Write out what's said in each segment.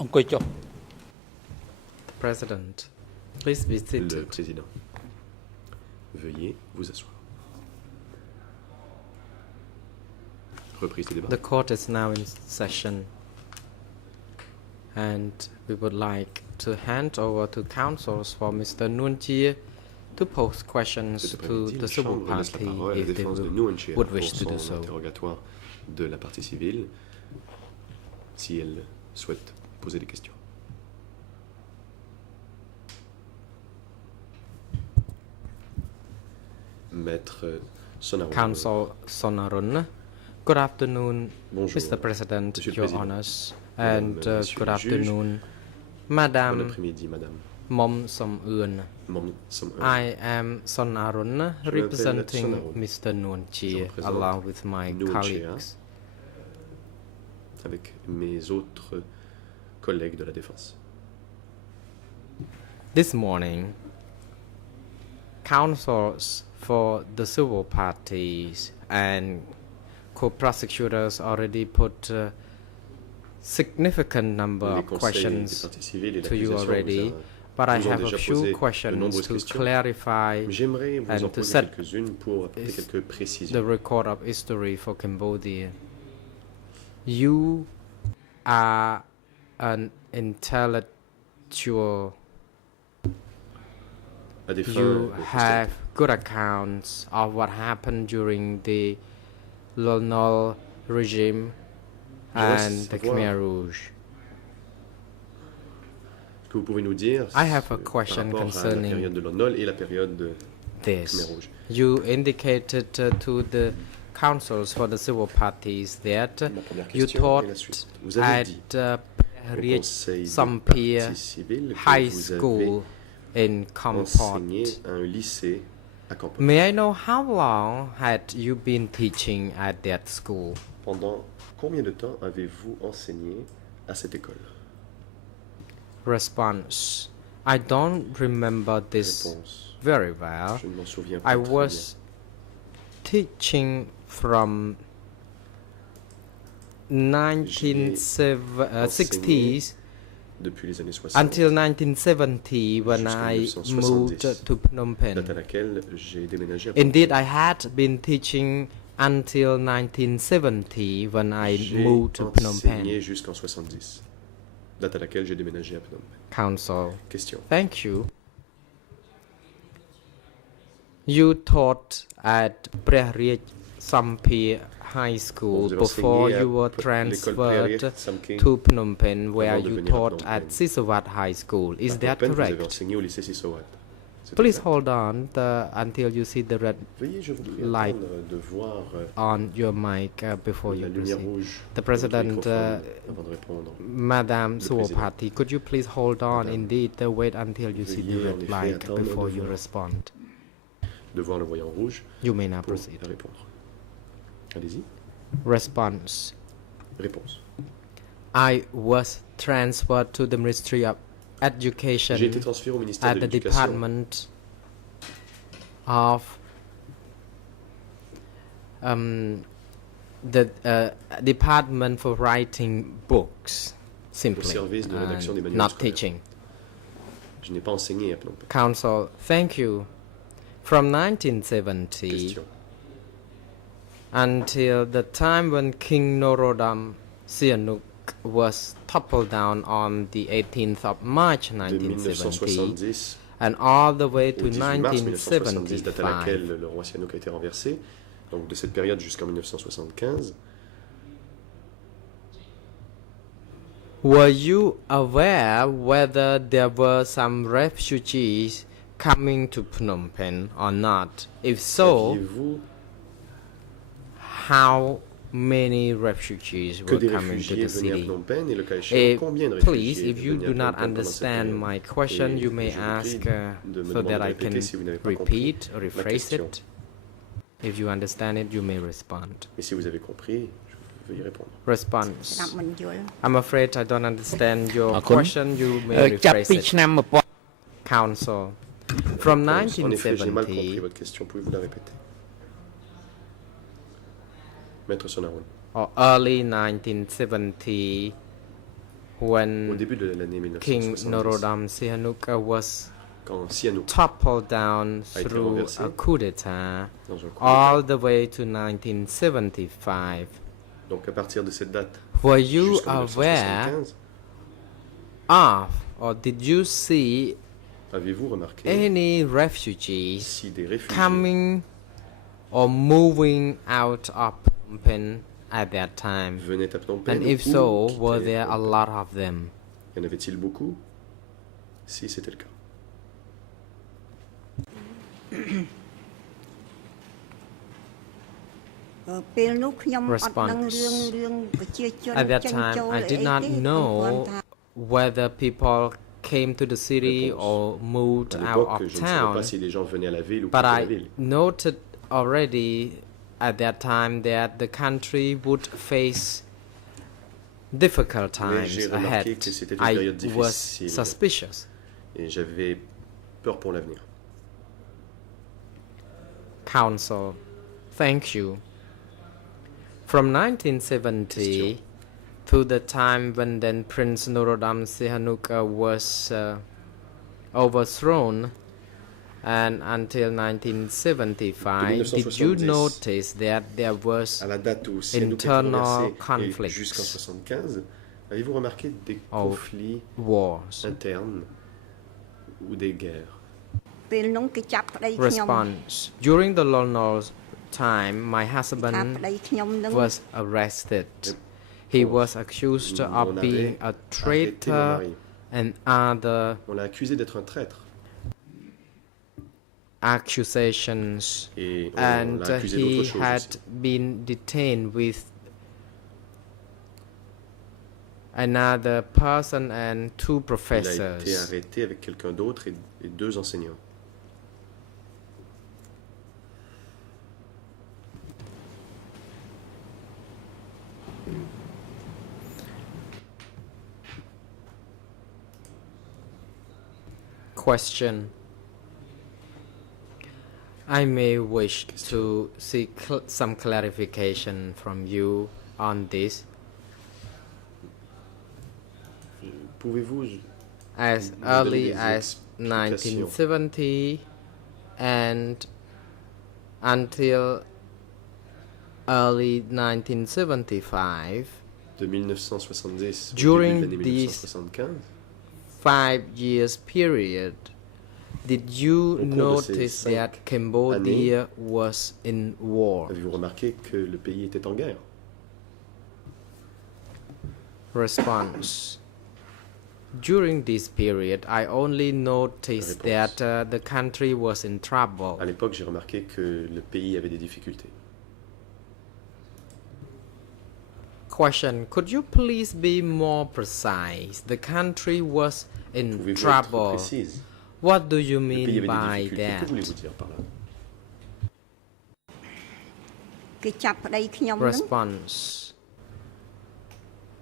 អង្គុយចុះ President, please be Le seated. président. Veuillez vous asseoir. Reprise des débats. The court is now in session, and we would like to hand over to counsels for Mr. Nuon Chea to pose questions Cet to après-midi, the la civil Chambre laisse la party parole à la if they défense de Nuon Chea would pour wish to do son so. interrogatoire de la partie civile, si elle souhaite poser des questions. Maître Sonarun. Counsel Sonarun. Good afternoon, Bonjour, Mr. President, Monsieur le Your Président. Honours, Madame, and Monsieur good le juge. afternoon, Bon Madam après-midi, Madame. Mom Som Eun. Mom Som Eun. I am Sonarun, m'appelle representing Sonarun. Mr. Nuon Chea, représente along with my Nuon Chea. colleagues. Avec mes autres collègues de la défense. This morning, counsels for the civil parties and co-prosecutors already put a significant number Les of conseils des questions parties civiles et to you l'accusation already, but I vous ont have a déjà few posé de questions nombreuses to questions. clarify J'aimerais vous and en to poser set quelques-unes pour apporter is quelques the précisions. record of history for Cambodia. You are an intellectual. À des fins You de have good accounts of what happened during the Lon Nol regime J'aimerais and the savoir Khmer Rouge. ce que vous pouvez nous dire I have a par question rapport à la concerning période de Lon Nol et la période de Khmer This. Rouge. You indicated to the councils for the civil parties that Ma première you question est taught la suite. Vous avez dit at au Riech Conseil des Sampir parties civiles que High vous avez School in Kampot. enseigné à un lycée à Kampot. May I know how long had you been teaching at that school? Pendant combien de temps avez-vous enseigné à cette école? Response. I don't remember this Réponse. very well. Je ne m'en souviens pas I très was teaching from 1960s bien. Depuis les années 60, until 1970 when Jusqu'en I 1970. moved to Phnom date à Penh. laquelle j'ai déménagé à Phnom Indeed, Penh. I had been teaching until 1970 when I J'ai moved to Phnom enseigné Penh. jusqu'en 70, date à laquelle j'ai déménagé à Phnom Penh. Council. Question. Thank you. You taught at Preh Riech Sampir High School Vous avez before enseigné à you were l'école transferred Préariet Samkheng to Phnom Penh, where avant de you venir à taught Phnom at Penh. Sisawat High School. Is À that Phnom Penh, vous avez correct? enseigné au lycée Sisawat. C'est Please exact. hold on until you see the red Veuillez, je voudrais light attendre de voir on your mic before you la lumière proceed. rouge The de votre President, microphone avant de répondre. Madam Le Suo Président. Party, could you please hold on? Madame, Indeed, wait until you see the veuillez en red effet light attendre before de you voir. respond. De voir le voyant rouge You may now pour proceed. répondre. Allez-y. Response. Réponse. I was transferred to the Ministry of J'ai été Education transféré au ministère at de the l'Éducation Department of the Department for Writing Books, au simply, service de rédaction des and manuels not scolaires. teaching. Je n'ai pas enseigné à Phnom Penh. Council, thank you. From 1970 Question. until the time when King Norodom Sihanouk was toppled down on the 18th of March De 1970 1970 and all the way to au 18 mars 1970, date à 1975. laquelle le roi Sihanouk a été renversé, donc de cette période jusqu'en 1975, Were you aware whether there were some refugees coming to Phnom Penh or not? If so, saviez-vous how many refugees que were des coming to réfugiés the venaient à city? Phnom Penh et le cas échéant, combien de Please, réfugiés if you venaient à do Phnom not Penh pendant cette understand période? my question, Et you may je vous ask prie de me so demander that de I can répéter si vous n'avez pas compris repeat or la rephrase question. it. If you understand it, you may respond. Mais si vous avez compris, je vais y répondre. Response. ស្ដាប់មិនយល់ I'm afraid I don't understand your អរគុណ question. You may ចាប់ rephrase ពី it. ឆ្នាំ1000 Council. From En effet, j'ai mal compris 1970 votre question. Pouvez-vous la répéter? Maître Sonarun. or early 1970, Au when début de l'année King 1970, Norodom Sihanouk was quand Sihanouk toppled down a été through renversé a coup d'etat dans un coup all d'État, the way to 1975. donc à partir de cette date Were you jusqu'en aware 1975, of or did you see avez-vous remarqué any refugees si des réfugiés coming or moving out of Phnom Penh at that time? venaient à Phnom Penh And if ou so, quittaient were there a Phnom Penh? lot of them? Y en avait-il beaucoup? Si c'était le cas. ពេលនោះខ្ញុំអត់ដឹង Response. រឿងប្រជាជន At that ចេញ time, ចូល I អី did not ទេខ្ញុំគ្រាន់ know ថា whether people came to the city Réponse. or moved À out l'époque, of je ne savais town, pas si les gens venaient à la ville ou but quittaient la I ville. noted already at that time that the country would face difficult Mais times j'ai remarqué ahead. que c'était une I période was difficile. suspicious. Et j'avais peur pour l'avenir. Council, thank you. From 1970 to the time when then Prince Norodom Sihanouk was overthrown, and until 1975, did you 1970, notice that there was À la date où Sihanouk était internal renversé et conflicts jusqu'en 1975, avez-vous remarqué des or conflits wars? internes ou des guerres? ពេលនោះគេចាប់ប្តីខ្ញុំ Response. During the Lolnol time, my ថា husband ប្តីខ្ញុំនឹង was arrested. He was accused On of avait being a arrêté mon traitor mari. and other On l'a accusé d'être un traître. accusations, Et on and l'a accusé he d'autre chose had aussi. been detained with another person and two Il a été professors. arrêté avec quelqu'un d'autre et deux enseignants. Question. I may wish to seek some clarification from you on this. Pouvez-vous As me donner early des as explications 1970 and until early 1975, de 1970 au During début de l'année these 1975, 5 years period, did you Au cours de ces notice 5 that Cambodia was in war? avez-vous remarqué que le pays était en guerre? Response. During this period, I only noticed Réponse. that the country was in trouble. À l'époque, j'ai remarqué que le pays avait des difficultés. Question. Could you please be more precise? The country was in Pouvez-vous être trouble. précise? What do you Le pays mean avait des by difficultés. Que that? voulez-vous dire par là? គេចាប់ប្តីខ្ញុំនឹង Response.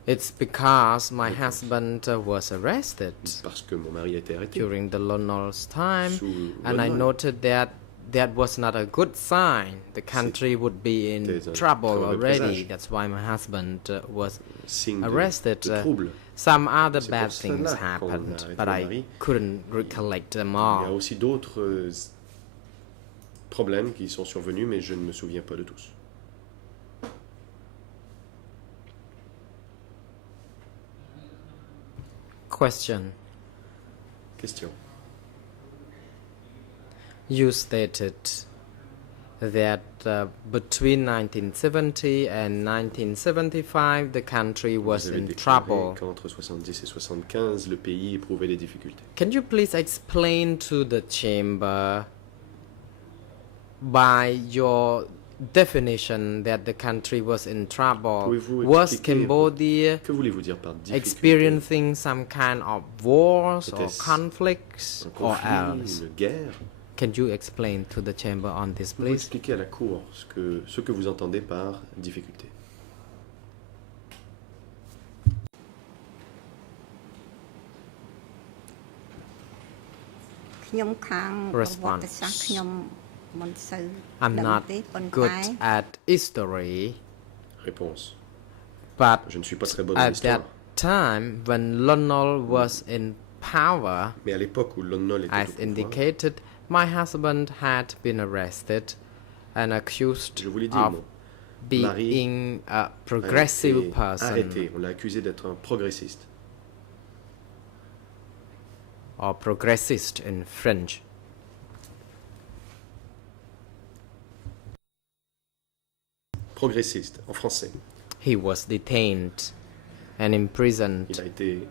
It's because my husband was arrested Parce que mon mari a été arrêté. during the Lonol's time, Sous and I Lon Nol. noted that that was not a good sign. The country would be in C'était un trouble très mauvais already. présage. That's why my husband was Signe arrested. de trouble. Some other C'est bad pour things cela qu'on a happened, arrêté but mon I mari. couldn't recollect them Il y a all. aussi d'autres problèmes qui sont survenus, mais je ne me souviens pas de tous. Question. Question. You stated that between 1970 and 1975, the country was Vous avez in déclaré trouble. qu'entre 70 et 75, le pays éprouvait des difficultés. Can you please explain to the chamber by your definition that the country was in trouble? Pouvez-vous Was expliquer Cambodia Que voulez-vous dire par difficulté? experiencing some kind of wars or Était-ce conflicts Un or conflit, else? une guerre? Can you explain to the chamber on this, Pouvez-vous please? expliquer à la Cour ce que vous entendez par difficulté? ខ្ញុំខាងប្រវត្តិសាស្ត្រ Response. ខ្ញុំមិនសូវ I'm ដឹង not ទេប៉ុន្តែ good at history, Réponse. but Je ne suis pas très bonne en at that histoire. time when Lonnel was in power, Mais à l'époque où Lonnel était au as pouvoir, indicated, my husband had been arrested and accused je vous l'ai dit, of mon mari being a a progressive été person arrêté. On l'a accusé d'être un progressiste. or progressist in French. Progressiste, en français. He was detained and imprisoned. Il a été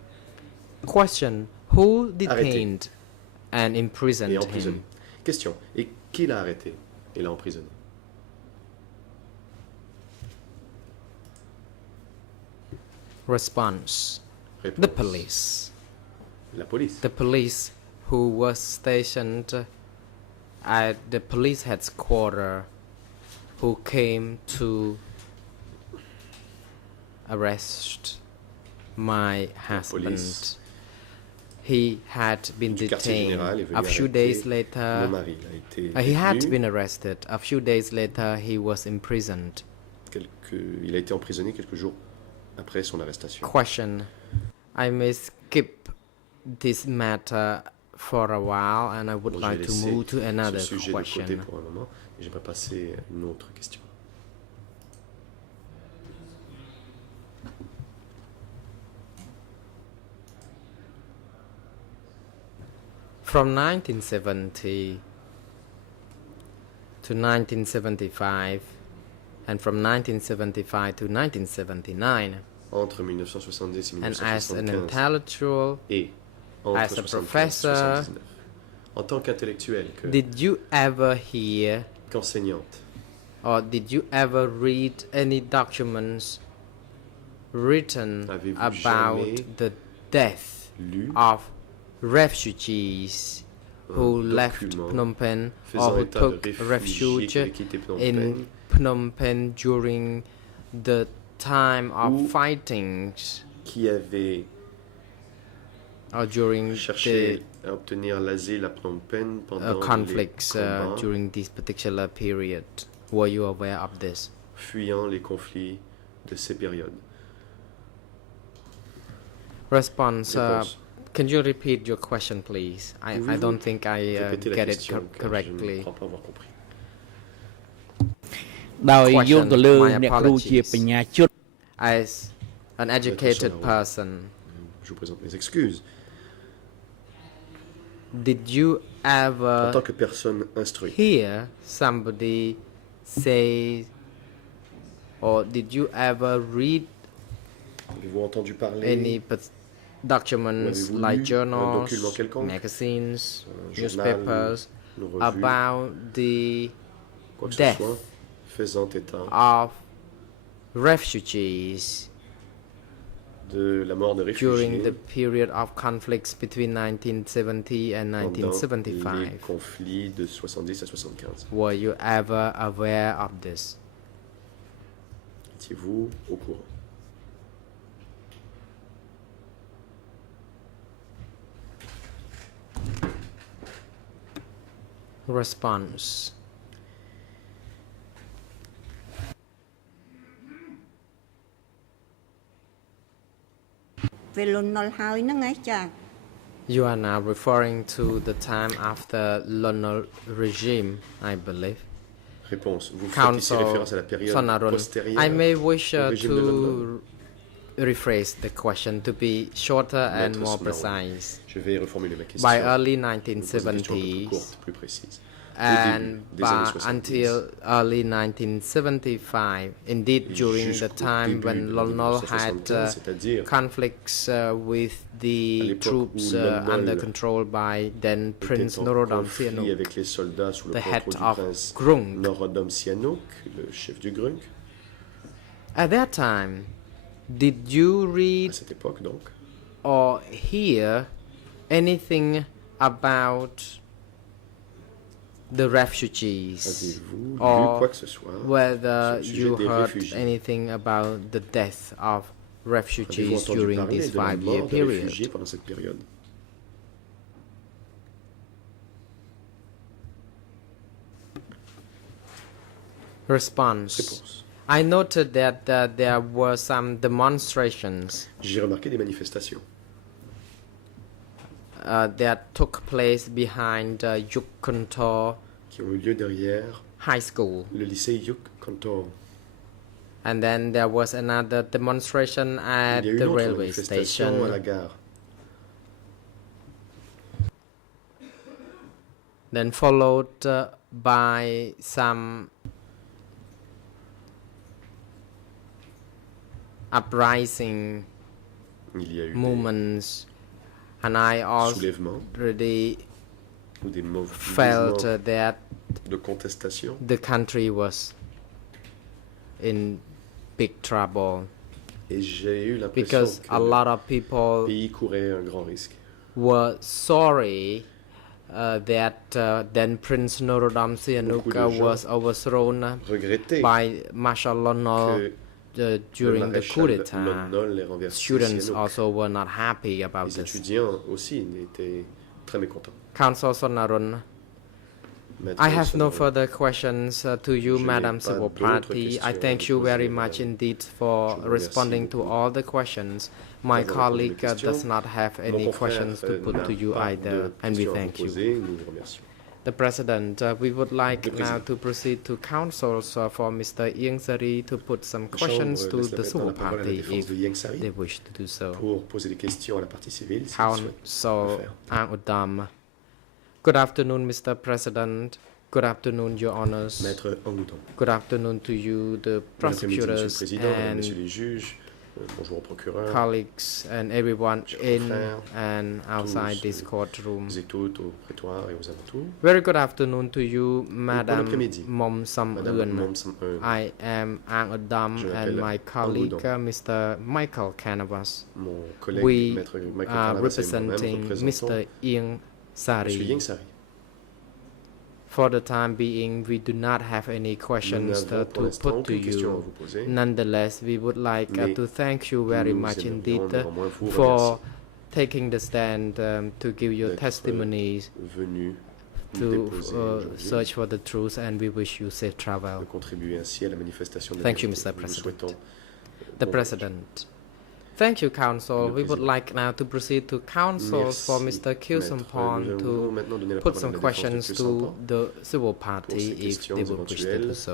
Question: Who Arrêté. detained and et imprisoned emprisonné. him? Question. Et qui l'a arrêté et l'a emprisonné? Response: The Réponse. police. La police. The police who was stationed at the police headquarters who came to arrest my husband. police He had been du quartier detained. général est venu A few arrêter days mon later, mari. Il a été he had détenu. been arrested. A few days later, he was imprisoned. Il a été emprisonné quelques jours après son arrestation. Question: I may skip this matter for a while and I would Bon, je vais like to laisser move to another ce sujet de côté question. pour un moment et j'aimerais passer à une autre question. From 1970 to 1975 and from 1975 to 1979, Entre 1970 et and as an 1975 intellectual, et entre as a 75 et professor, 79, en tant qu'intellectuel, did you ever hear qu'enseignante, or did you ever read any documents written Avez-vous about jamais the death lu of refugees who un left document Phnom Penh or faisant who état took de réfugiés refuge qui avaient quitté Phnom in Penh Phnom Penh during the time of Ou- fightings qui avaient or during cherché à obtenir l'asile à Phnom Penh the pendant conflicts les combats, during this particular period? Were you aware of this? fuyant les conflits de ces périodes. Response. Réponse. Can you repeat your question, please? I Pouvez-vous don't think I Répétez la get it question, car je ne correctly. crois pas avoir compris. ដោយយោងទៅលើ My អ្នកគ្រូជា apologies. បញ្ញាជុត As an educated Attention, person, Je vous présente mes excuses. did you En ever tant que personne instruite, hear somebody say, or did you ever read avez-vous entendu parler any documents Avez-vous like lu un journals, document quelconque, magazines, un journal, newspapers une revue, about the quoi que ce death soit, faisant état of refugees de la mort de during the réfugiés period of conflicts between 1970 and pendant les 1975? conflits de 70 à 75. Were you ever aware of this? Étiez-vous au courant? Response. Vềលន់នល់ហើយហ្នឹងឯងចា You are now referring to the time after Lonnel regime, I believe. Réponse. Vous faites ici Council référence à la période Sonarun. postérieure I may wish au régime de London. to rephrase the question to be shorter and Maître more Sonarun. precise. Je vais reformuler ma question. By early Je vais poser une question un peu plus 1970s courte, plus précise. Au and début des années 70, until early 1975, indeed et during the jusqu'au time début when de Lonnel had 1975, c'est-à-dire conflicts with à the l'époque troops où Lonnel under control by then Prince était en Norodom conflit Sihanouk, avec les soldats sous le the head contrôle du of prince Grunk. Norodom Sihanouk, le chef du Grunk. At that time, did you À read cette époque, donc, or hear anything about the refugees, avez-vous lu or quoi que ce soit whether sur le sujet you des heard réfugiés? anything about the death of Avez-vous refugees entendu during parler this de la 5-year mort des period? réfugiés pendant cette période? Response. Réponse. I noted that there were some demonstrations J'ai remarqué des manifestations that took place behind Yuk Kontor qui ont eu lieu derrière High School. le lycée Yuk Kontor. And then there was another demonstration at Il y a eu the une autre railway manifestation à la station. gare. Then followed by some uprising Il y a eu movements, and I des soulèvements already ou des felt mouvements that de contestation. the country was in big trouble Et j'ai eu l'impression because que a lot of le people pays courait un grand risque. were sorry that then Prince Norodom Sihanouk Beaucoup de gens was overthrown Regretter by Marshal Lon que during the coup le d'etat. maréchal Lon Nol ait renversé Students Sihanouk. also were not happy about Les this. étudiants aussi étaient très mécontents. Council Sonarun, Maître I have no Sonarun, further questions to you, Je n'ai Madam pas Civil d'autres Party. I questions à thank vous you poser, very Madame. much indeed for Je vous remercie responding to beaucoup all the questions. My d'avoir répondu colleague aux questions. does not have Mon any confrère questions to put n'a to you pas either, de and we questions à vous thank you. poser. Nous vous remercions. The President, we would like Le now Président. to proceed to councils for Mr. Ieng Sari to put some La questions Chambre to laisse the maintenant civil la parole à la party défense de if Ieng Sari they wish to do so. pour poser des questions à la partie civile. Si elle souhaite le Council faire. Ang Udam. Good afternoon, Mr. President. Good afternoon, Your Honors. Maître Angoudon. Good afternoon to you, the Bon après-midi, Monsieur le prosecutors Président, Mesdames, and Messieurs les juges, bonjour au procureur, colleagues and everyone Chers in confrères, and outside tous, this courtroom. vous et toutes au prétoire et aux alentours. Very good afternoon to you, Madam après-midi, Mom Sam Madame Eun. Mom Sam Eun, I am Ang Udam Je and m'appelle my colleague, Udom. Mr. Michael Canavas. mon collègue We Maître Michael are Canavas et moi-même representing représentons Mr. Ieng Monsieur Sari. Ieng Sari. For the time being, we do not have any Nous questions n'avons pour to l'instant put to aucune question à you. vous poser. Nonetheless, we would like Mais to thank you very nous much aimerions indeed néanmoins vous for remercier taking the stand to give your d'être, testimonies venu nous to déposer aujourd'hui, search for the truth, and we wish you safe de travel. contribuer ainsi à la manifestation de la Thank you, vérité. Mr. Nous vous President. souhaitons The bon President. Thank you, Council. Le We would Président. like now to proceed to Council Merci, for Mr. Maître. Kilsompon Nous allons to maintenant donner la put parole à some la défense de questions to Kilsompon the civil pour party ces if questions they would wish to do éventuelles so.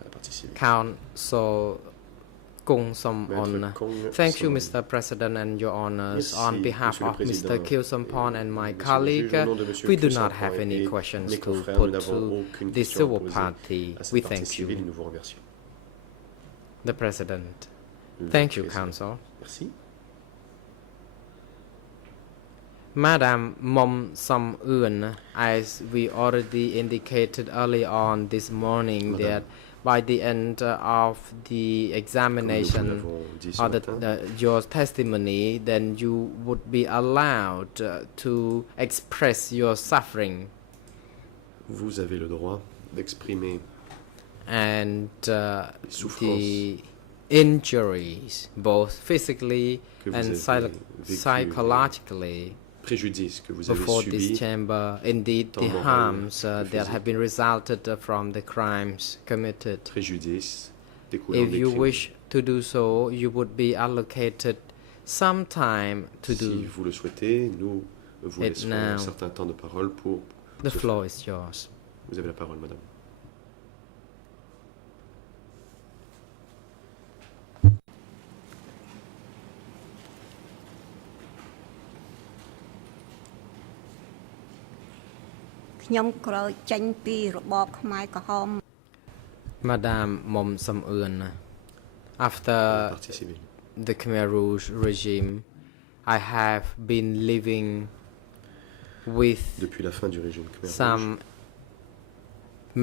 à la partie civile. Council Kung Som On. Maître Kong Thank you, Som. Mr. President and Your Honors. Merci, On behalf Monsieur le of Mr. Président Kilsompon and my et Monsieur le colleague, juge, au nom de Monsieur we do not Kilsompon have any et questions mes to confrères, put nous n'avons to aucune the question à civil poser party. à cette We partie thank civile et you. nous vous remercions. The President. Le Thank you, Président. Council. Merci. Madam Mom Som Eun, as we already indicated early on this morning, Madame. that by the end of the Comme nous vous examination l'avons dit ce or matin, your testimony, then you would be allowed to express your suffering vous avez le droit d'exprimer and les souffrances the injuries, both physically que vous and avez vécues, psychologically, préjudices que vous avez before this subis, chamber. Indeed, the tant moral harms que that physique. have been resulted from the crimes committed. préjudices découlant If des you crimes. wish to do so, you would be allocated some time to Si do. vous le souhaitez, nous vous it laisserons now. un certain temps de parole pour The ce floor is yours. faire. Vous avez la parole, madame.ខ្ញុំក្រោយចេញពីរបបខ្មែរក្រហម Madame Mom Som Eun, La after partie civile. the Khmer Rouge regime, I have been living with Depuis la fin du régime Khmer Rouge, some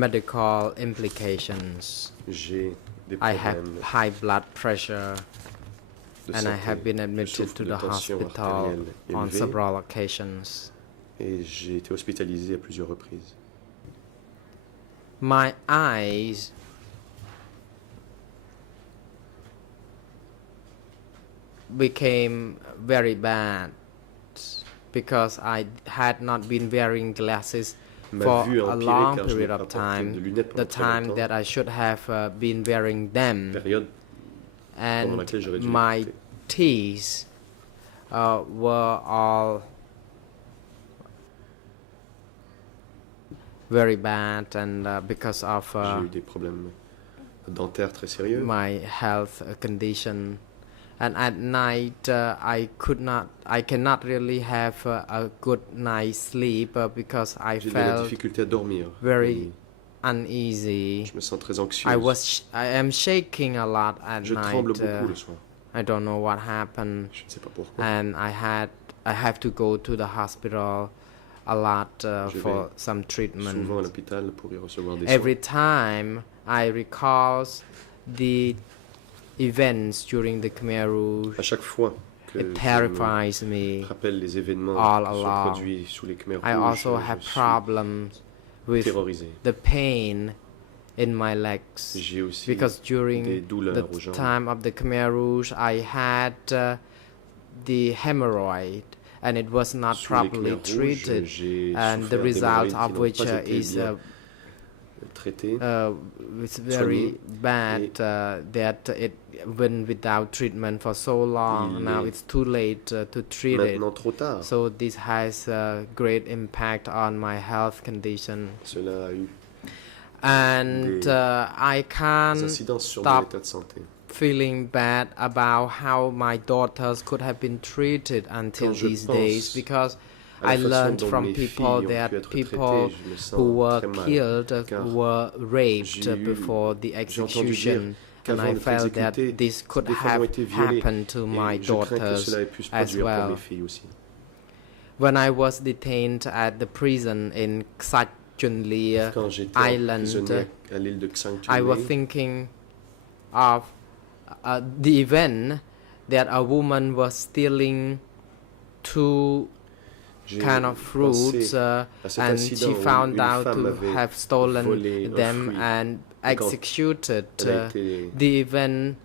medical implications. j'ai des I have problèmes high blood pressure de and I santé. have been Je admitted souffre to de the tension hospital artérielle on élevée several occasions. et j'ai été hospitalisé à plusieurs reprises. My eyes became very bad because I had not been wearing glasses Ma for vue a a empiré long car je n'ai period pas of porté time, de lunettes the pendant très time longtemps. that I should have been wearing them, Période pendant and laquelle j'aurais dû les my porter. teeth were all very bad, and because of J'ai eu des problèmes dentaires très sérieux. my health condition, and at night I cannot really have a good night's sleep because I J'ai de la felt difficulté à dormir. very Et uneasy. je me sens très anxieux. I am shaking a lot at Je night. tremble beaucoup le soir. I don't know what happened, Je ne sais pas pourquoi. and I have to go to the hospital a lot Je for vais some treatment. souvent à l'hôpital pour y recevoir des Every soins. time I recall the events during the Khmer Rouge, À chaque fois que it je terrifies me me. rappelle les événements all qui sont along. produits sous les Khmer I rouges, also je have suis problems with terrorisé. the pain in my legs, J'ai aussi because des during douleurs aux the jambes. time of the Khmer Rouge I had the hemorrhoid, and it was not Sous les properly Khmers rouges, treated, j'ai and the souffert result d'hémorroïdes qui of n'ont which pas été is bien traitées. it's very soignées, bad that it went without treatment for so long. Il Now est it's too late to treat it. Maintenant trop tard. So this has a great impact on my health condition, Cela a eu and Des I des can't incidences sur mon stop état de santé. feeling bad about how my daughters could have been treated until Quand je these days, pense because à la I façon learned dont from mes people filles ont pu that être people traitées, je me sens who were très mal, killed car were raped j'ai eu- before the j'ai entendu dire execution, and qu'avant I d'être felt that exécutées, this could des femmes ont have été violées, happened to my et je crains que daughters cela ait pu se as produire pour well. mes filles aussi. When I was detained at the prison in Ksatunlia Quand j'étais Island, emprisonné à l'île de Ksang I was Chunli, thinking of the event that a woman was stealing two j'ai kind of fruits pensé à cet and incident she où found une out femme to avait have stolen volé un them fruit. and Et quand executed. elle a été The event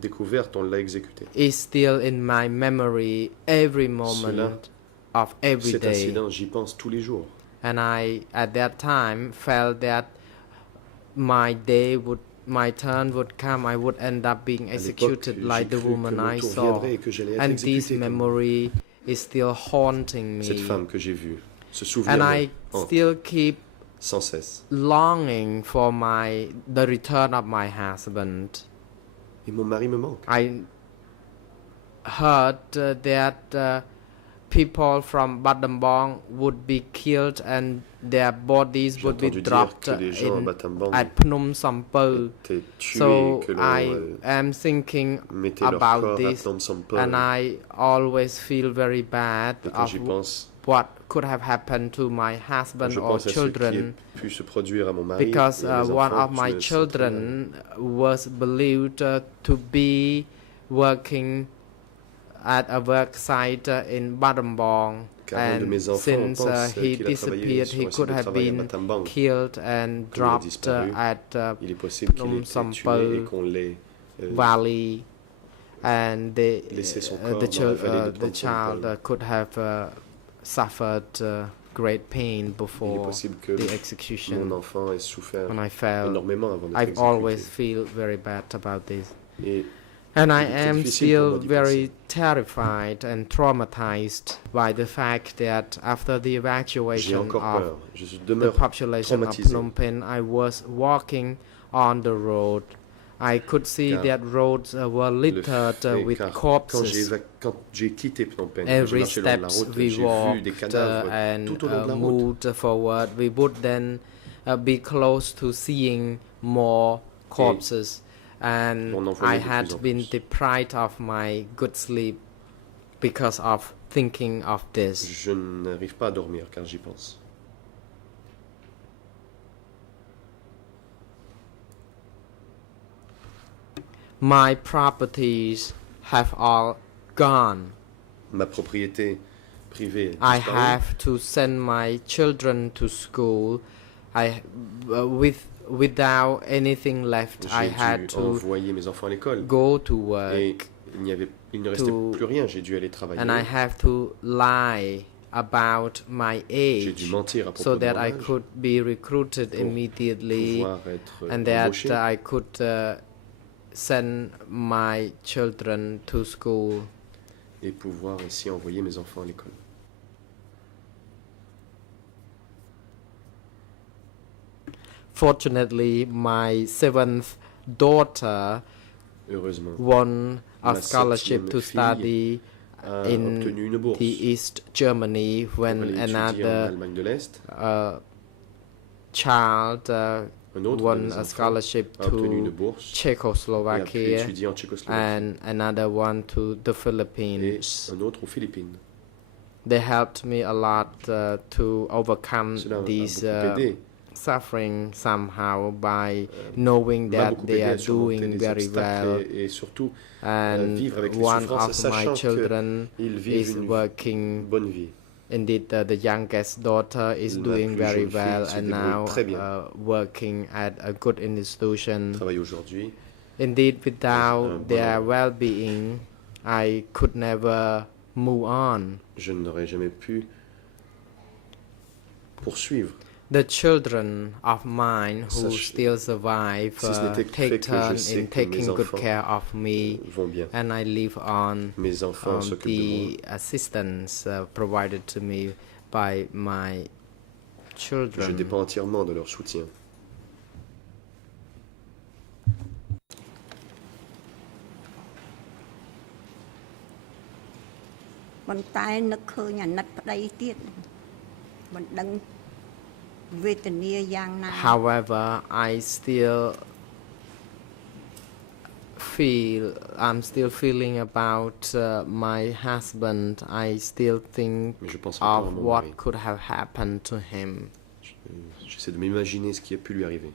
découverte, on l'a exécutée. is still in my memory every moment of every Cet day. incident, j'y pense tous les jours. And I at that time felt that my turn would come, I would end up being À l'époque, executed j'ai like the cru que woman mon I tour saw, viendrait et que j'allais être and this exécuté comme memory is still haunting cette me, femme que j'ai vue. Ce souvenir and me I hante still keep sans cesse. longing for the return of my husband. Et mon mari me manque. I heard that people from Battambang would be killed and their bodies J'ai would be entendu dire dropped que les gens à in Battambang at Phnom Sampho. étaient tués So et que I l'on am thinking mettait leur about corps à this, Phnom Sampho. and I always feel very bad Et quand of j'y pense, what could have happened to my quand husband je or pense à ce qui children, a pu se produire à mon mari because et à mes one enfants, of je my me sens très mal. children was believed to be working at a work site in Battambang, Car un de and mes enfants since pense he qu'il a travaillé disappeared, sur he un site could de have travail à been Battambang. killed and Comme il a dropped disparu, at Il est possible qu'il ait Phnom été Sampho tué et qu'on l'ait Valley, and laissé son corps the, dans la vallée de the Phnom child Sampho. could have suffered great pain Il est before possible que the mon execution, enfant ait souffert and I felt énormément avant d'être I've always exécuté. feel very bad about this. Et And I Il est très am difficile pour still moi d'y very terrified and traumatized by the fact that after the j'ai evacuation encore of peur. Je the demeure population of traumatisé. Phnom Penh, I was walking on the road. I could see Car that roads were le littered fait, with car corpses. quand j'ai quitté Phnom Penh, que j'ai Every marché le long de la steps route, we j'ai vu des walked cadavres and tout au long de la route. moved forward, we would then be close to seeing more corpses. And on en I voyait de plus had en been plus. deprived of my good sleep because of thinking of this. Je n'arrive pas à dormir car j'y pense. My properties have all gone. Ma propriété privée I disparue. have to send my children to school. Without anything left, I J'ai had dû to envoyer mes enfants à l'école. go to Et work, il ne restait to- plus rien, j'ai dû aller travailler. and I have to lie about my J'ai age dû mentir à propos so de mon that I âge could be recruited pour immediately pouvoir être and that embauché I could send my children to school. et pouvoir ainsi envoyer mes enfants à l'école. Fortunately, my seventh daughter Heureusement, won a Ma scholarship septième to fille study a in obtenu une bourse the East Germany pour when aller étudier en another Allemagne de l'Est. child Un autre de won mes a enfants scholarship a obtenu une to bourse et a pu Czechoslovakia étudier en Tchécoslovaquie and another one to the et Philippines. un autre aux Philippines. They helped me a lot to overcome Cela m'a these beaucoup aidé, suffering somehow by knowing m'a that beaucoup they aidé are à surmonter doing les very well. obstacles et surtout And vivre avec les one souffrances, of my sachant children qu'ils vivent is une working. bonne vie. Indeed, the youngest daughter is La doing plus very jeune fille well se and débrouille now très bien. working at a good institution. Travaille aujourd'hui. Indeed, un without bon their endroit. well-being, I could never move on. Je n'aurais jamais pu poursuivre. The children of mine who Sache- still survive si ce n'était que take fait que je turn sais in que mes taking good enfants care of me, vont bien. and I live on Mes enfants s'occupent de the assistance provided to me by my moi. Je children. dépends entièrement de leur soutien. Còn taiនឹកឃើញអាណិតប្តីទៀតមិនដឹងវេទនាយ៉ាងណា However, I'm still feeling about my husband. I still think Mais je pense encore à of mon what mari. could have happened to him. J'essaie de m'imaginer ce qui a pu lui arriver.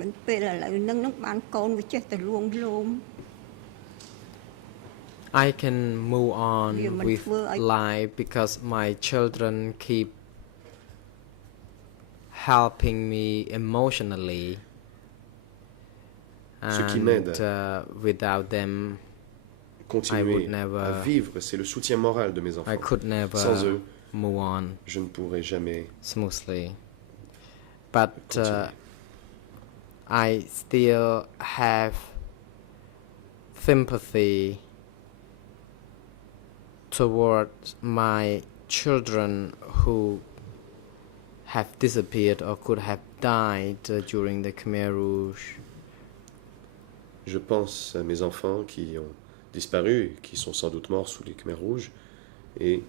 មិនពេលឥឡូវហ្នឹងបានកូនវាចេះតែលួងលោម I can move on Yeah, man, with well, I- life because my children keep helping me emotionally. Ce qui m'aide. And without them, Continuer would never- à vivre, c'est le soutien moral de mes I enfants. could never Sans eux, move on je ne pourrais jamais smoothly. But continuer. I still have sympathy towards my children who have disappeared or could have died during the Khmer Rouge. Je pense à mes enfants qui ont disparu, qui sont sans doute morts sous les Khmers rouges, et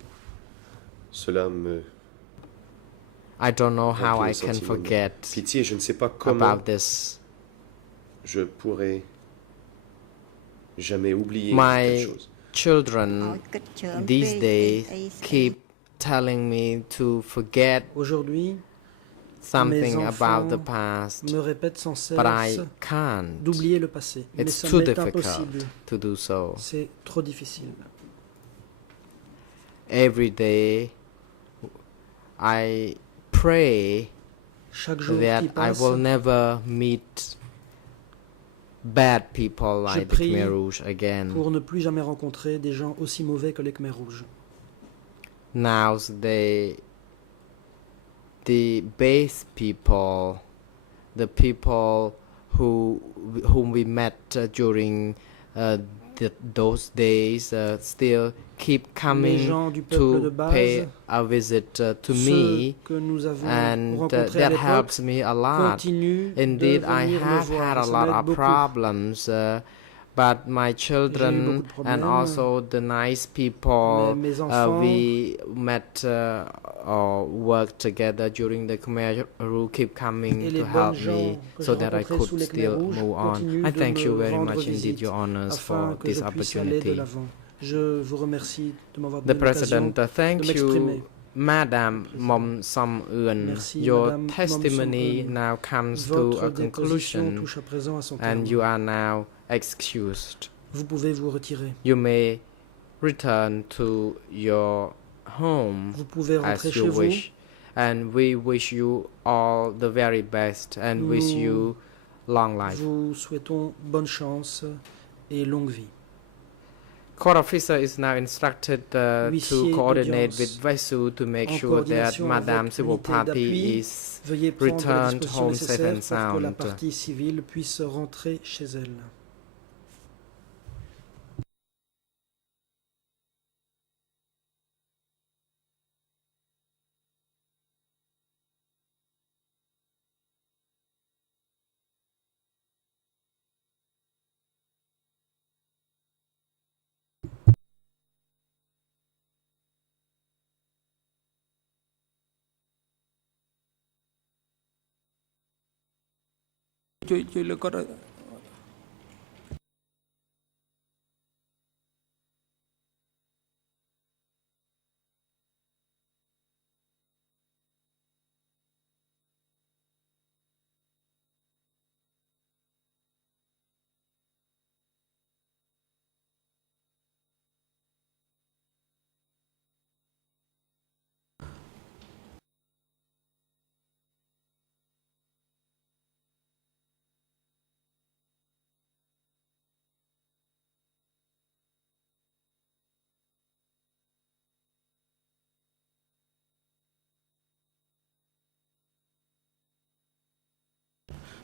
cela me I don't know how remplit I un can sentiment de forget pitié. Je ne sais pas comment about this. je pourrais jamais oublier My quelque chose. children ឲ្យគិតច្រើន these ពេក days អីស្អី keep telling me to forget Aujourd'hui, something Mes about the enfants past, me répètent sans but I cesse can't. d'oublier le passé. Mais It's ça too m'est difficult impossible. to do so. C'est trop difficile. Every day I pray Chaque jour that qui I passe, will never meet bad people like the prie Khmer Rouge again. pour ne plus jamais rencontrer des gens aussi mauvais que les Khmers rouges. Now the base people, the people whom we met during those days still keep Les coming gens du peuple de to base, pay a visit to ceux me, que nous avons and rencontrés à that l'époque, helps me a lot. continuent Indeed, de I venir me have voir. had a Ça lot m'aide of beaucoup. problems, but my children beaucoup de and problèmes. also the nice people Mais mes enfants, we met or worked together during the Khmer Rouge keep et coming les to bonnes help me gens que so j'ai that I rencontrés could sous les Khmers still rouges move on. continuent I de thank you me very rendre much indeed, visite Your Honors, afin for que this je puisse aller de opportunity. l'avant. Je vous remercie de m'avoir The donné l'occasion President, thank de you, m'exprimer. Madam Mom Som Eun, Merci, your Madame testimony Mom Som-eun. now comes to a Votre déposition conclusion touche à présent à son and terme. you are now excused. Vous pouvez vous retirer. You may return to your home Vous pouvez rentrer as chez you vous. wish. And we wish you all the very best and wish Nous you long life. vous souhaitons bonne chance et longue vie. Court officer is now instructed to Huissier coordinate d'audience, with Vesu to make en sure that coordination Madame avec Civil l'unité Party d'appui, is Veuillez prendre les returned dispositions home safe and nécessaires pour que la sound. partie civile puisse rentrer chez elle.ជួយលើកគាត់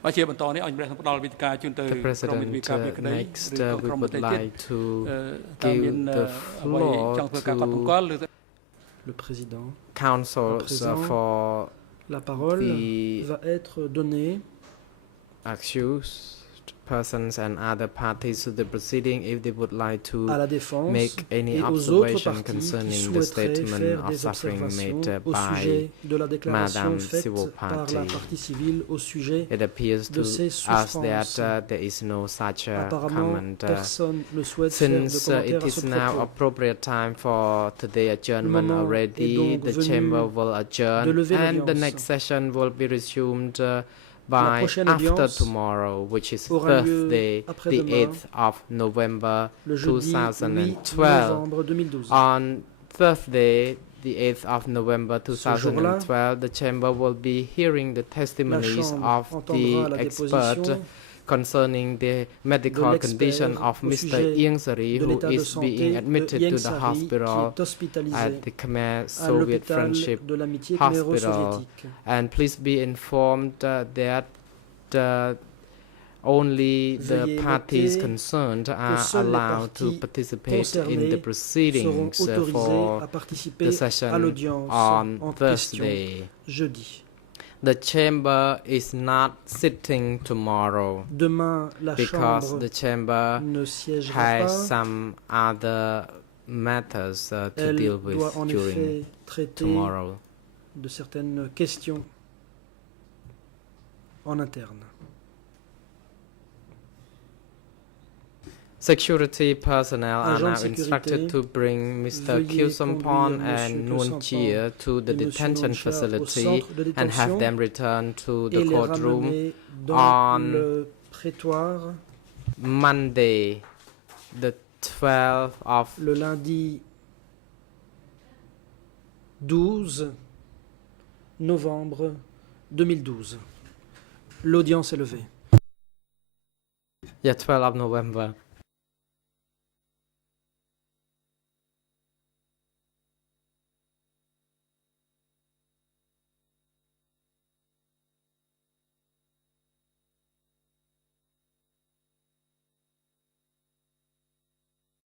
The President next we would like to give the floor to Le président, counsels présent, for la parole the va être donnée accused persons and other parties to the proceeding if they would like to à la défense make any et aux autres observation parties qui concerning the souhaiteraient statement faire of des suffering observations made au by sujet de la déclaration Madame faite Civil par la Party. partie civile au sujet It appears de to ces us that souffrances. there is no such Apparemment, comment. personne ne souhaite faire de Since commentaires it à is ce now propos. appropriate time for today adjournment moment already, est donc the venu chamber will de adjourn lever and the l'audience. next session will be resumed by prochaine after audience tomorrow, which is aura lieu Thursday, the après-demain, 8th of November le jeudi 8 2012. novembre 2012. On Thursday, the 8th of November Ce jour-là, 2012, the chamber will be hearing the la testimonies Chambre of entendra the la expert déposition concerning the medical l'expert condition of au Mr. sujet Ieng Sari, de who l'état de is santé being de admitted Ieng to the Sari, qui hospital est hospitalisé at the Khmer à Soviet l'hôpital Friendship de l'amitié Hospital. khmero-soviétique. And please be informed that only the Veuillez parties noter concerned are seules les allowed to parties participate in concernées the seront proceedings autorisés for à participer the à session l'audience on en question Thursday. jeudi. The chamber is not sitting tomorrow Demain, la because Chambre the chamber ne siégera has pas. some other matters to Elle deal with doit en during effet traiter tomorrow. de certaines questions en interne. Security personnel are Agents now de sécurité, instructed to bring Mr. veuillez Kyu Sampon conduire and Monsieur Nuon Kyu Chia to the et Monsieur detention Nuon Chia au facility centre de and have détention them return to et the les courtroom ramener dans on le prétoire Monday, the 12th of le lundi 12 novembre 2012. L'audience est levée. yeah, 12th of November